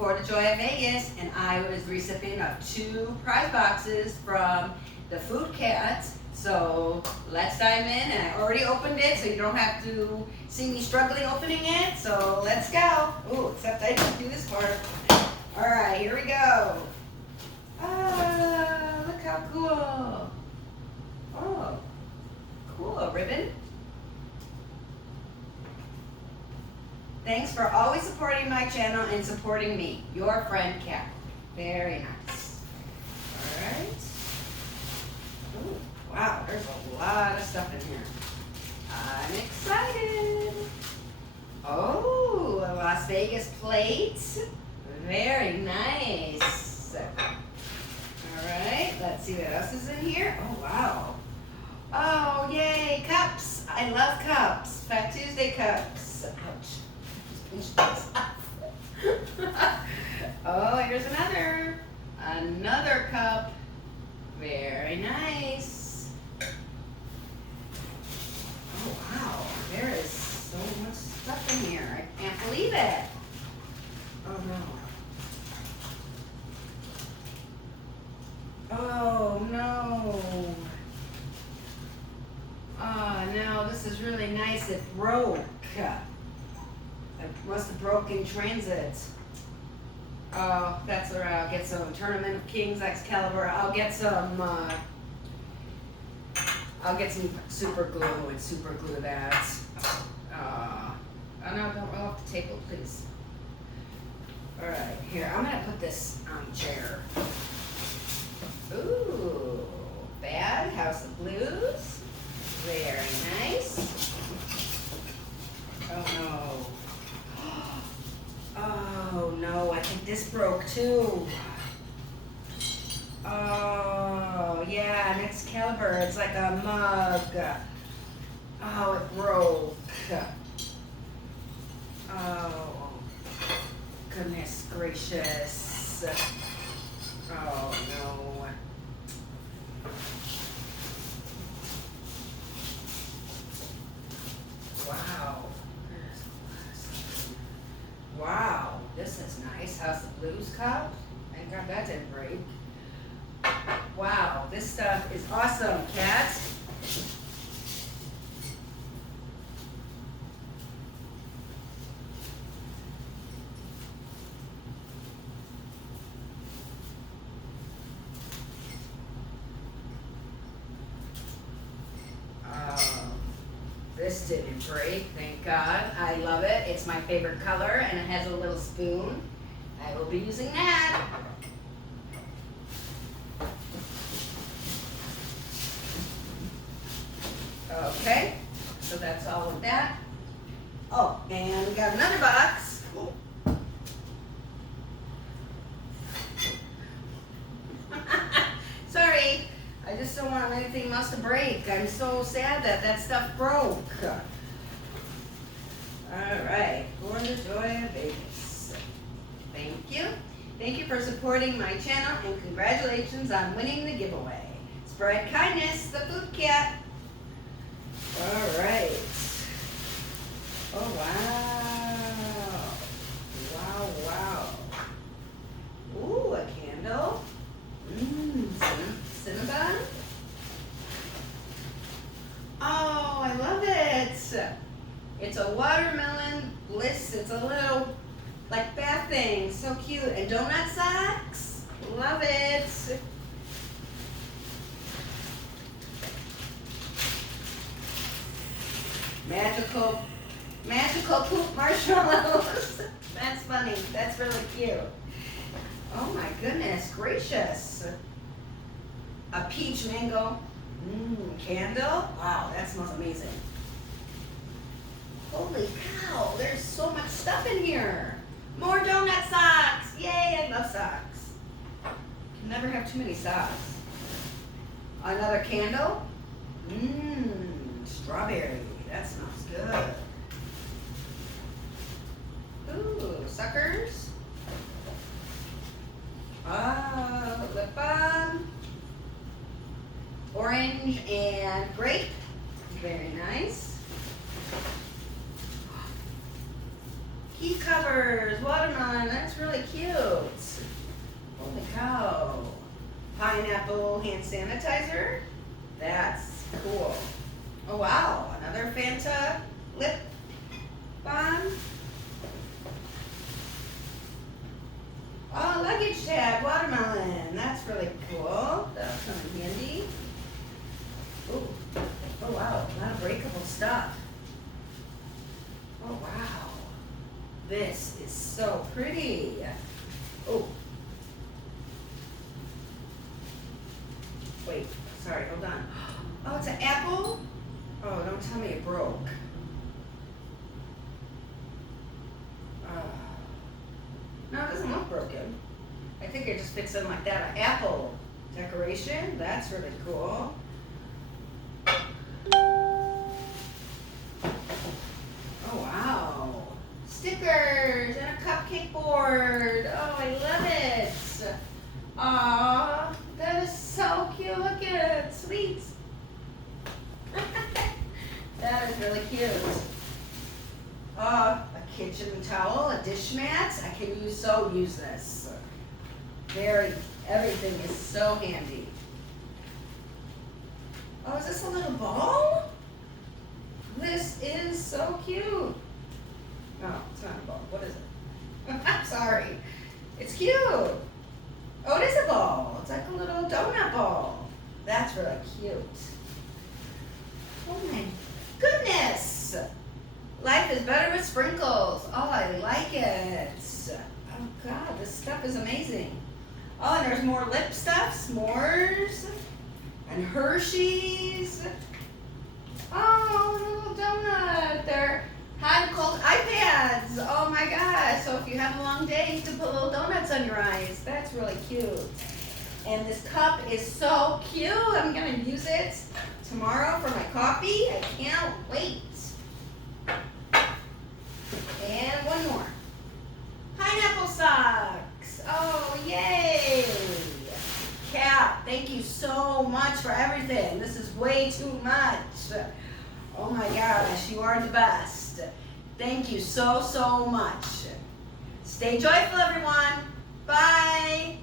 for the Joy of Vegas, and I was the recipient of 2 prize boxes from the Foodcat. So let's dive in, and I already opened it, so you don't have to see me struggling opening it. So let's go. Ooh, except I didn't do this part. All right, here we go. Ah, look how cool. Oh, cool, a ribbon. Thanks for always supporting my channel and supporting me. Your friend, Kat. Very nice. All right. Ooh, wow, there's a lot of stuff in here. I'm excited. Oh, a Las Vegas plate. Very nice. All right, let's see what else is in here. Oh, wow. Oh, yay, cups. I love cups. Fat Tuesday cups. Ouch. Oh, here's another cup. Very nice. Oh wow, there is so much stuff in here. I can't believe it. Oh no. Oh no. Oh no, this is really nice. It broke. I must have broke in transit. Oh, that's all right. I'll get some Tournament of Kings Excalibur. I'll get some super glue and super glue that. Oh no, don't roll off the table, please. All right, here, I'm gonna put this on the chair. Ooh, Bad House of Blues. Very nice. Oh no. Oh no, I think this broke too. Oh yeah, an Excalibur, it's like a mug. Oh, it broke. Oh, goodness gracious. Oh no. Wow. Wow, this is nice. House of Blues cup. Thank God that didn't break. Wow, this stuff is awesome, Kat. This didn't break, thank God. I love it. It's my favorite color, and it has a little spoon. I will be using that. Okay, so that's all of that. Oh, and we got another box. Sorry. I just don't want anything else to break. I'm so sad that that stuff broke. All right, for the Joy of Vegas. Thank you. Thank you for supporting my channel, and congratulations on winning the giveaway. Spread kindness, the Foodcat. All right. Oh, wow. Wow, wow. Ooh, a candle. Cinnabon. Oh, I love it. It's a watermelon bliss. It's a little like bath thing. So cute. And donut socks. Love it. Magical poop marshmallows. That's funny. That's really cute. Oh my goodness gracious. A peach mango candle. Wow, that smells amazing. Holy cow, there's so much stuff in here. More donut socks. Yay, I love socks. Can never have too many socks. Another candle. Strawberry. That smells good. Ooh, suckers. Lip balm. Orange and grape. Very nice. tea covers, watermelon, that's really cute. Holy cow. Pineapple hand sanitizer, that's cool. Oh wow, another Fanta lip balm. Oh, luggage tag, watermelon, that's really cool. That'll come in handy. Ooh. Oh wow, a lot of breakable stuff. Oh wow. This is so pretty. Oh. Wait, sorry, hold on. Oh, it's an apple? Oh, don't tell me it broke. No, it doesn't look broken. I think it just fits in like that. An apple decoration, that's really cool. Oh wow. Stickers and a cupcake board. Oh, I love it. Aw, that is so cute. Look at it. Sweet. That is really cute. A kitchen towel, a dish mat. I can use this. Everything is so handy. Oh, is this a little ball? This is so cute. No, it's not a ball. What is it? I'm sorry. It's cute. Oh, it is a ball. It's like a little donut ball. That's really cute. Oh my goodness. Life is better with sprinkles. Oh, I like it. Oh God, this stuff is amazing. Oh, and there's more lip stuff, s'mores, and Hershey's. Oh, a little donut. They're hot and cold iPads. Oh my gosh. So if you have a long day, you can put little donuts on your eyes. That's really cute. And this cup is so cute. I'm going to use it tomorrow for my coffee. I can't wait. And one more. Pineapple socks. Oh, yay. Cap, thank you so much for everything. This is way too much. Oh my gosh, you are the best. Thank you so, so much. Stay joyful, everyone. Bye.